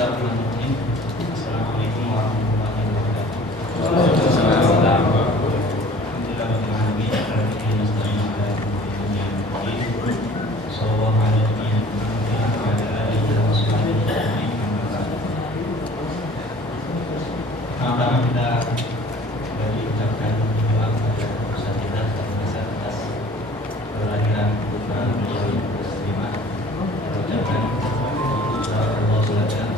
Bismillahirrahmanirrahim. Assalamualaikum warahmatullahi wabarakatuh. Waalaikumsalam. Alhamdulillah rabbil alamin. Wa nasta'inu ala umuri dunya. Sallallahu alaihi wa ala alihi wa sahbihi ajma'in. Pertama kita kembali ucapkan doa kepada Ustaz kita atas kelahiran putra beliau Muslimah. Ucapkan Allah silakan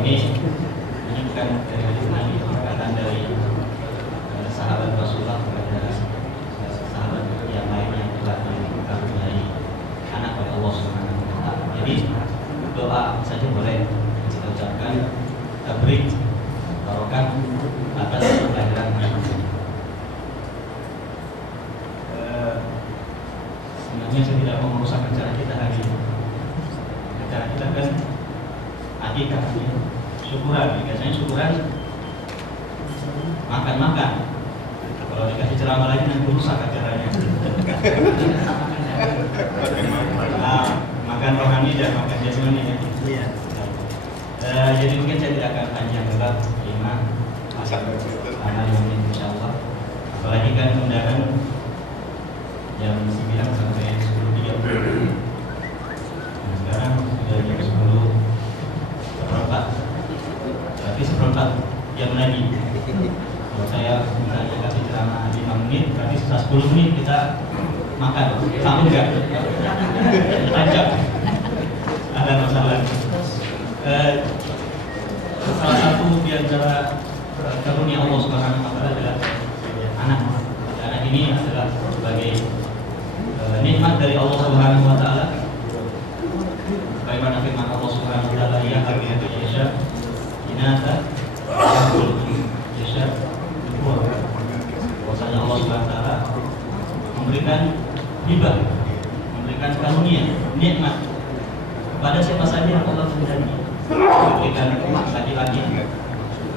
ini bukan dari perkataan dari sahabat Rasulullah kepada sahabat yang lain yang telah dikaruniai anak oleh Allah Subhanahu wa taala. Jadi doa saja boleh kita ucapkan, tabrik barokah atas kelahiran anak. Sebenarnya saya tidak mau merusak acara kita hari ini. Acara kita kan akikah, syukuran. Biasanya syukuran makan-makan. Kalau dikasih ceramah lagi nanti rusak acaranya. Makan rohani dan makan jasmani ya. Iya. Jadi mungkin saya tidak akan panjang lebar 5 amal yang insyaallah. Apalagi kan undangan jam 9 sampai 10.30. Sekarang sudah jam 10:04. Berarti 1/4 jam lagi. Kalau saya misalnya kasih ceramah 5 menit, berarti setelah 10 menit kita makan. Sambung enggak? Lanjut. Ada masalah. Salah satu di antara karunia Allah Subhanahu wa taala adalah anak. Anak ini adalah sebagai nikmat dari Allah Subhanahu wa taala. Bagaimana firman Allah Subhanahu wa taala, ya habibu yasha inata yasha wa wasanya Allah Subhanahu wa taala memberikan hibah, memberikan karunia, nikmat kepada siapa saja yang Allah kehendaki. Memberikan laki-laki,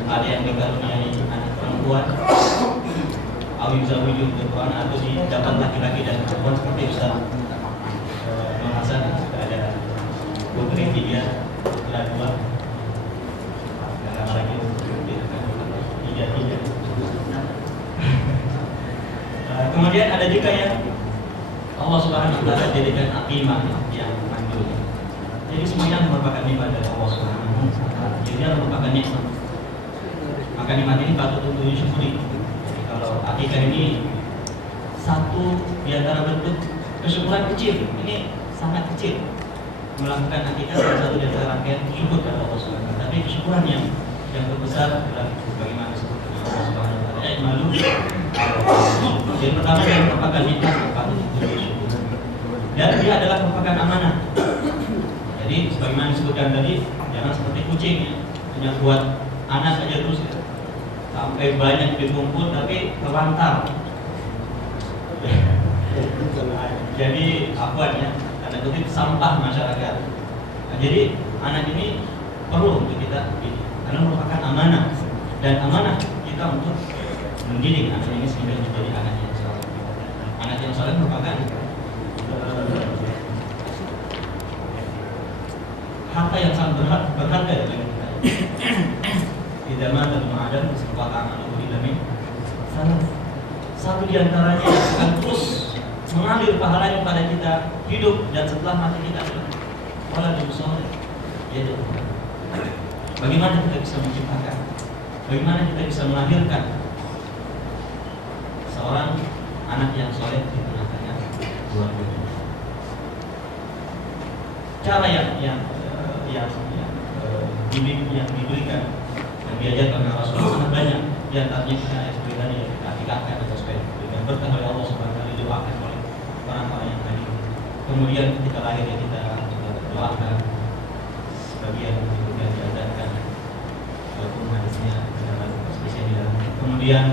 ada yang dikaruniai anak perempuan, awil zawiyun perempuan, atau didapat laki-laki dan perempuan seperti Ustaz Nur Hasan, ada putri 3, putra 2, dan apa lagi 3. Kemudian ada juga yang Allah Subhanahu wa taala jadikan aqimah yang mandul. Jadi semuanya merupakan nikmat dari Allah Subhanahu wa taala. Jadi dia merupakan nikmat. Maka nikmat ini patut untuk disyukuri. Jadi kalau akikah ini satu di antara bentuk kesyukuran kecil. Ini sangat kecil. Melakukan akikah salah satu di antara rangkaian syukur kepada Allah Subhanahu wa taala. Tapi kesyukuran yang terbesar adalah bagaimana disebutkan Allah Subhanahu wa taala. Malu. Jadi pertama yang merupakan nikmat patut untuk disyukuri. Dan dia adalah merupakan amanah. Jadi sebagaimana disebutkan tadi, jangan seperti kucing ya, hanya buat anak saja terus ya. Sampai banyak dikumpul tapi terlantar. Jadi apa ya? Tanda kutip sampah masyarakat. Nah, jadi anak ini perlu untuk kita didik karena merupakan amanah, dan amanah kita untuk mendidik anak ini sehingga menjadi anak yang saleh. Anak yang saleh merupakan harta yang sangat berharga bagi kita. Tidak mata Adam kesempatan atau ilamin. Satu di antaranya akan terus mengalir pahalanya pada kita hidup dan setelah mati kita adalah waladun saleh. Yaitu bagaimana kita bisa menciptakan, bagaimana kita bisa melahirkan seorang anak yang saleh di tengah-tengah keluarga. Cara yang diberikan dan diajarkan oleh Rasulullah sangat banyak. Di antaranya kita seperti tadi kita akikahkan atau supaya diberikan berkah oleh Allah Subhanahu wa taala, didoakan oleh orang-orang yang tadi. Kemudian kita lahir ya kita doakan, sebagian juga diajarkan walaupun hadisnya dalam spesial di dalam. Kemudian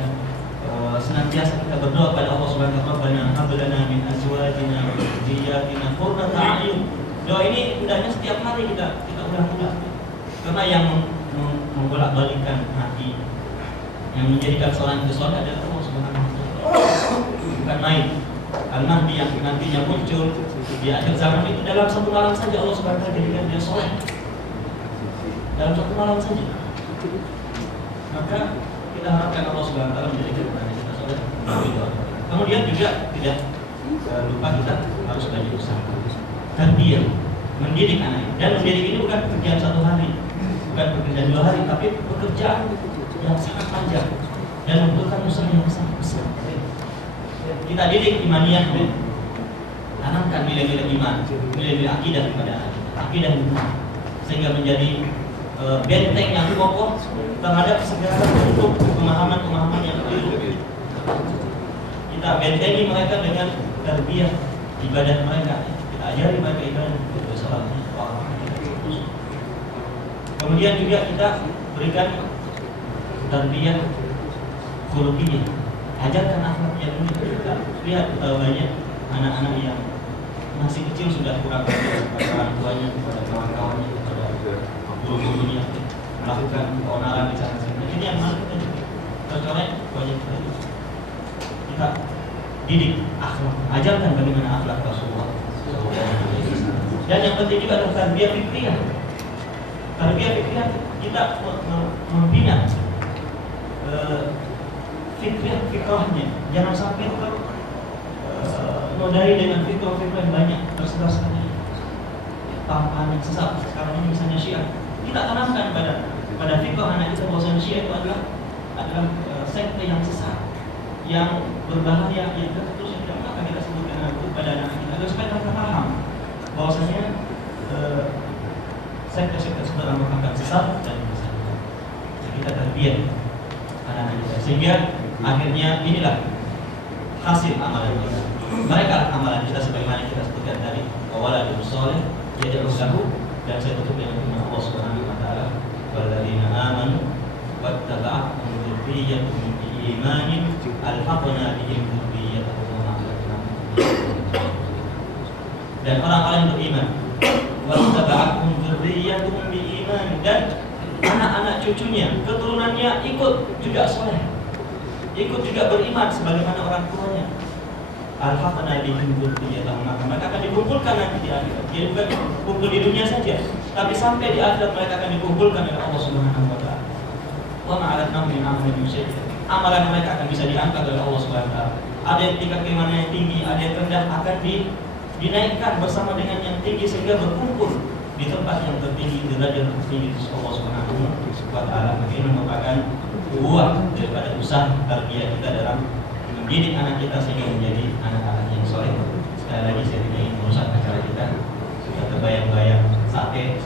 senantiasa kita berdoa pada Allah Subhanahu wa taala, Rabbana hab lana min azwajina wa dhurriyyatina qurrata a'yun. Doa ini hendaknya setiap hari kita ulang-ulang. Karena yang membolak-balikkan hati Yang menjadikan seorang itu soleh adalah Allah Subhanahu wa Ta'ala. Bukan main. Al-Mahdi yang nantinya muncul di akhir zaman itu dalam satu malam saja Allah Subhanahu wa Ta'ala jadikan dia soleh. Dalam satu malam saja. Maka kita harapkan Allah Subhanahu wa Ta'ala menjadikan kita soleh. Kemudian juga tidak lupa kita harus belajar usaha. Tarbiyah, mendidik anak. Dan mendidik ini bukan pekerjaan satu hari, bukan pekerjaan 2 hari, tapi pekerjaan yang sangat panjang dan membutuhkan usaha yang sangat besar. Kita didik imaniyah, tanamkan nilai-nilai iman, nilai-nilai akidah kepada anak, akidah iman, sehingga menjadi benteng yang kokoh terhadap segala bentuk pemahaman-pemahaman yang keliru. Kita bentengi mereka dengan tarbiyah ibadah mereka. Kita ajari mereka ibadah, salat. Kemudian juga kita berikan tarbiyah khuluqiyah. Ajarkan akhlak yang unik. Kita lihat banyak anak-anak yang masih kecil sudah kurang kepada orang tuanya, kepada kawan-kawannya, kepada guru-gurunya, melakukan keonaran di sana sini. Ini yang mana kita juga tercoreng banyak sekali. Kita didik akhlak, ajarkan bagaimana akhlak Rasulullah. Dan yang penting juga adalah tarbiyah fikriyah. Tarbiyah fikriyah kita membina fikrahnya. Jangan sampai nodai dengan fikrah-fikrah yang banyak tersebar sekali. Paham yang sesat. Sekarang ini misalnya Syiah, kita tanamkan pada fikrah anak kita bahwa Syiah itu adalah sekte yang sesat, yang berbahaya, yang terus yang tidak maka kita sebutkan pada anak kita agar supaya mereka paham bahwasanya sekte-sekte tersebut merupakan sesat dan bersesat. Kita tarbiyah anak-anak kita sehingga akhirnya inilah hasil amalan kita. Mereka lah amalan kita sebagaimana kita sebutkan tadi. Waladun sholih yad'u lahu, dan saya tutup dengan firman Allah Subhanahu wa Ta'ala, walladzina amanu wattaba'athum dzurriyyatuhum biimanin alhaqna bihim dzurriyyatahum wa ma alatnahum. Dan orang-orang yang beriman, wattaba'athum dzurriyyatuhum biimanin, dan anak-anak cucunya, keturunannya ikut juga soleh, ikut juga beriman sebagaimana orang tuanya. Alhaqna bihim dzurriyyatahum, maka mereka akan dikumpulkan nanti di akhirat. Jadi bukan kumpul di dunia saja, tapi sampai di akhirat mereka akan dikumpulkan oleh Allah Subhanahu wa Ta'ala. Wa ma alatnahum min amalihim syai'. Amalan mereka akan bisa diangkat oleh Allah Subhanahu wa Ta'ala. Ada yang tingkat keimanan yang tinggi, ada yang rendah, akan dinaikkan bersama dengan yang tinggi sehingga berkumpul di tempat yang tertinggi, derajat tertinggi di Allah Subhanahu wa Ta'ala. Maka ini merupakan buah daripada usaha tarbiyah kita dalam mendidik anak kita sehingga menjadi anak-anak yang soleh. Sekali lagi saya tidak ingin merusak acara kita. Sudah terbayang-bayang sate